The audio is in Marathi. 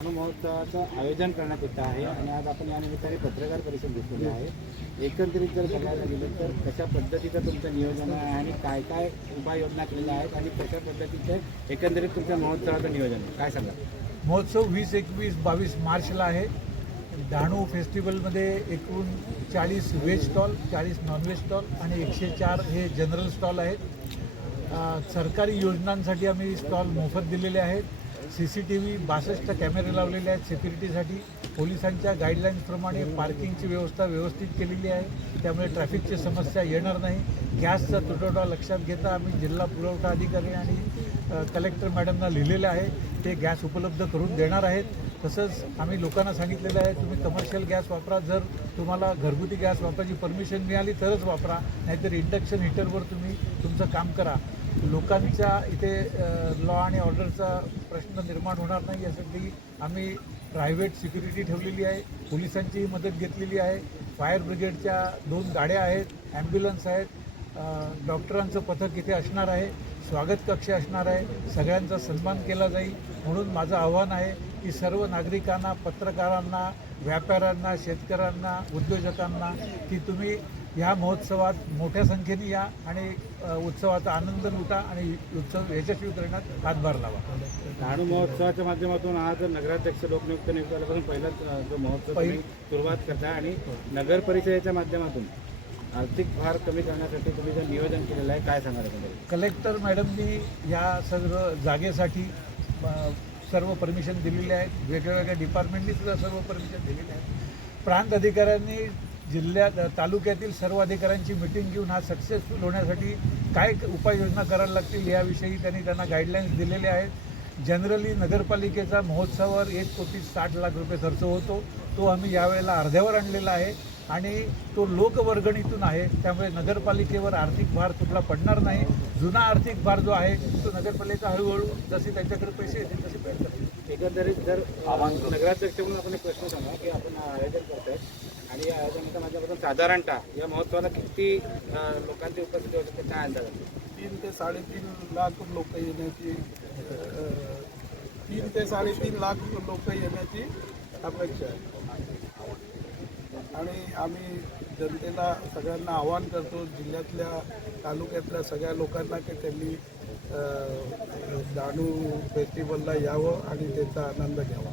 महोत्सवाचं आयोजन करण्यात येत आहे आणि आज आपण या निमित्ताने पत्रकार परिषद घेतलेली आहे। एकंदरीत जर बघायला गेलं तर कशा पद्धतीचं तुमचं नियोजन आहे आणि काय काय उपाययोजना केलेल्या आहेत आणि कशा पद्धतीचं एकंदरीत तुमच्या महोत्सवाचं नियोजन आहे, काय सांगा? महोत्सव 20, 21, 22 मार्चला आहे। डहाणू फेस्टिवलमध्ये एकूण 40 व्हेज स्टॉल, 40 नॉनव्हेज स्टॉल आणि 104 हे जनरल स्टॉल आहेत। सरकारी योजनांसाठी आम्ही स्टॉल मोफत दिलेले आहेत। CCTV 62 कॅमेरे लावलेले आहेत सिक्युरिटीसाठी। पोलिसांच्या गाईडलाईन्सप्रमाणे पार्किंगची व्यवस्था व्यवस्थित केलेली आहे, त्यामुळे ट्रॅफिकची समस्या येणार नाही। गॅसचा तुटवडा लक्षात घेता आम्ही जिल्हा पुरवठा अधिकारी आणि कलेक्टर मॅडमना लिहिलेलं आहे, ते गॅस उपलब्ध करून देणार आहेत। तसंच आम्ही लोकांना सांगितलेलं आहे, तुम्ही कमर्शियल गॅस वापरा, जर तुम्हाला घरगुती गॅस वापरायची परमिशन मिळाली तरच वापरा, नाहीतर इंडक्शन हीटरवर तुम्ही तुमचं काम करा। लोकांच्या इथे लॉ आणि ऑर्डरचा प्रश्न निर्माण होणार नाही यासाठी आम्ही प्रायव्हेट सिक्युरिटी ठेवलेली आहे, पोलिसांची मदत घेतलेली आहे। फायर ब्रिगेडच्या 2 गाड्या आहेत, ॲम्ब्युलन्स आहेत, डॉक्टरांचं पथक इथे असणार आहे, स्वागत कक्ष असणार आहे, सगळ्यांचा सन्मान केला जाईल। म्हणून माझं आव्हान आहे की सर्व नागरिकांना, पत्रकारांना, व्यापाऱ्यांना, शेतकऱ्यांना, उद्योजकांना की तुम्ही ह्या महोत्सवात मोठ्या संख्येने या आणि उत्सवाचा आनंद लुटा आणि उत्सव यशस्वी करण्यात हातभार लावा। डहाणू महोत्सवाच्या माध्यमातून आज नगराध्यक्ष लोकनियुक्त नियुक्तीपासून पहिलाच जो महोत्सव सुरुवात करता आणि नगर परिषदेच्या माध्यमातून आर्थिक भार कमी करण्यासाठी तुम्ही जे नियोजन केलेलं आहे, काय सांगाल? कलेक्टर मॅडमनी या सर्व जागेसाठी सर्व परमिशन दिलेली आहेत, वेगवेगळ्या डिपार्टमेंटनी सुद्धा सर्व परमिशन दिलेली आहेत। प्रांत अधिकाऱ्यांनी जिल्ह्यात तालुक्यातील सर्व अधिकाऱ्यांची मिटिंग घेऊन हा सक्सेसफुल होण्यासाठी काय उपाययोजना करायला लागतील याविषयी त्यांना गाईडलाईन्स दिलेले आहेत। जनरली नगरपालिकेचा महोत्सवावर 1,60,00,000 रुपये खर्च होतो, तो आम्ही यावेळेला अर्ध्यावर आणलेला आहे आणि तो लोकवर्गणीतून आहे, त्यामुळे नगरपालिकेवर आर्थिक भार कुठला पडणार नाही। जुना आर्थिक भार जो आहे तो नगरपालिका हळूहळू जसे त्यांच्याकडे पैसे येतील तसे पेड करतील। एकंदरीत जर नगराध्यक्ष म्हणून आपण एक प्रश्न सांगा की आपण आयोजन करतोय आणि या आयोजनाच्या माध्यमातून साधारणतः या महोत्सवाला किती लोकांची उपस्थिती होती, ते काय अंदाज आहे? 3 ते 3.5 लाख लोक येण्याची 3 ते 3.5 लाख लोक येण्याची अपेक्षा आहे आणि आम्ही जनतेला सगळ्यांना आवाहन करतो, जिल्ह्यातल्या तालुक्यातल्या सगळ्या लोकांना की त्यांनी डहाणू फेस्टिवलला यावं आणि त्याचा आनंद घ्यावा।